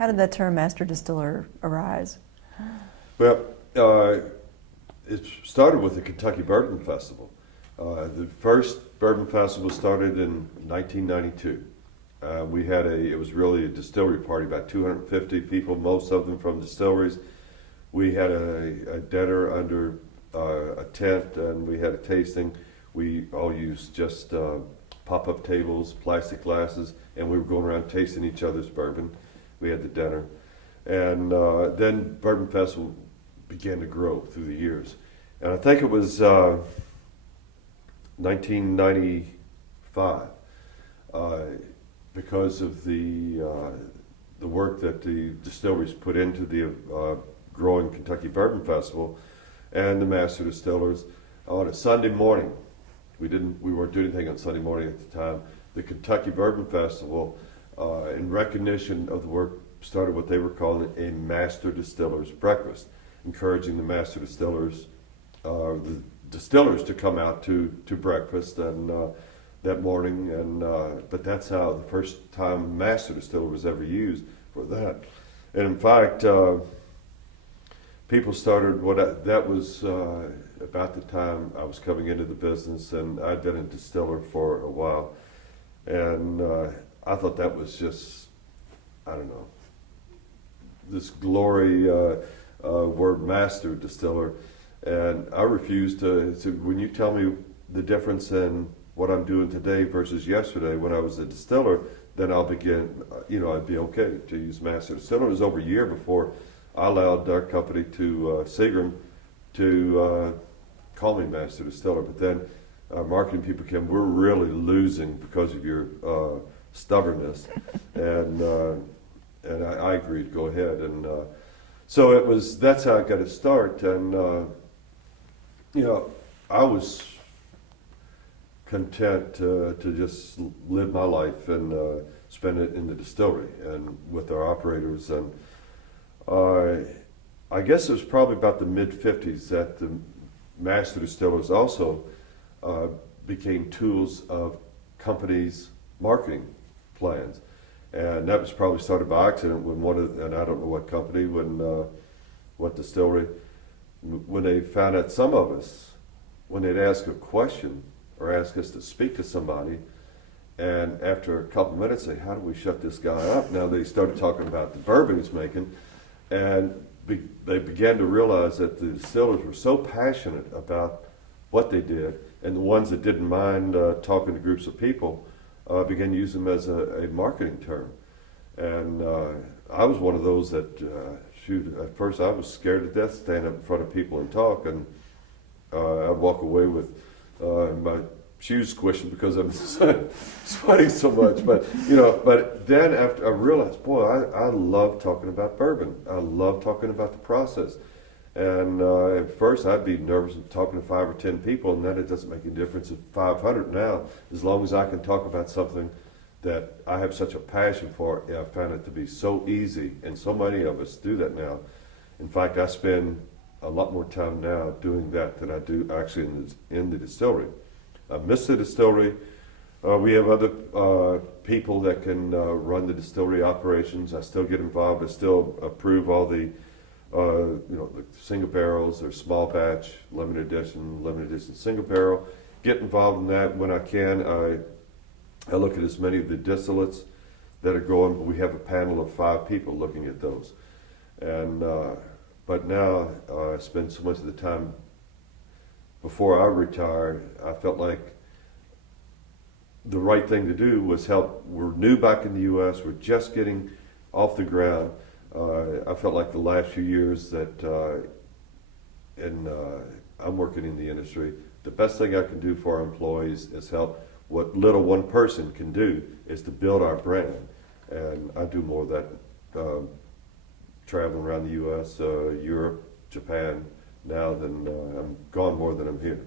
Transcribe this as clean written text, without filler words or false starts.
How did that term Master Distiller arise? Well, it started with the Kentucky Bourbon Festival. The first Bourbon Festival started in 1992. It was really a distillery party, about 250 people, most of them from distilleries. We had a dinner under a tent, and we had a tasting. We all used just pop-up tables, plastic glasses, and we were going around tasting each other's bourbon. We had the dinner. And then Bourbon Festival began to grow through the years. And I think it was 1995, because of the work that the distilleries put into the growing Kentucky Bourbon Festival and the Master Distillers. On a Sunday morning, we weren't doing anything on Sunday morning at the time. The Kentucky Bourbon Festival, in recognition of the work, started what they were calling a Master Distillers breakfast, encouraging the Master Distillers, the distillers, to come out to breakfast and that morning. And but that's how the first time Master Distiller was ever used for that. And in fact, people started that was about the time I was coming into the business, and I'd been a distiller for a while, and I thought that was just, I don't know, this glory word Master Distiller, and I refused to. When you tell me the difference in what I'm doing today versus yesterday when I was a distiller, then I'll begin. I'd be okay to use Master Distiller. It was over a year before I allowed our company to Seagram to call me Master Distiller. But then marketing people came, we're really losing because of your stubbornness, and I agreed to go ahead. And so that's how I got to start. And I was content to just live my life and spend it in the distillery and with our operators. And I guess it was probably about the mid-50s that the Master Distillers also became tools of companies' marketing plans. And that was probably started by accident when and I don't know what company, what distillery, when they found out some of us, when they'd ask a question or ask us to speak to somebody, and after a couple minutes say, how do we shut this guy up? Now they started talking about the bourbon he's making, and they began to realize that the distillers were so passionate about what they did, and the ones that didn't mind talking to groups of people began using them as a marketing term. And I was one of those that, at first I was scared to death standing up in front of people and talk, and I'd walk away with my shoes squishing because I'm sweating so much. But then after I realized, boy, I love talking about bourbon. I love talking about the process. And at first I'd be nervous of talking to 5 or 10 people, and then it doesn't make any difference if 500 now, as long as I can talk about something that I have such a passion for. I found it to be so easy, and so many of us do that now. In fact, I spend a lot more time now doing that than I do actually in the distillery. I miss the distillery. We have other people that can run the distillery operations. I still get involved. I still approve all the the single barrels or small batch, limited edition single barrel. Get involved in that when I can. I look at as many of the distillates that are going, but we have a panel of 5 people looking at those. And but now I spend so much of the time. Before I retired, I felt like the right thing to do was help. We're new back in the U.S. We're just getting off the ground. I felt like the last few years that, I'm working in the industry, the best thing I can do for our employees is help. What little one person can do is to build our brand. And I do more of that, traveling around the U.S., Europe, Japan, now than I'm gone more than I'm here.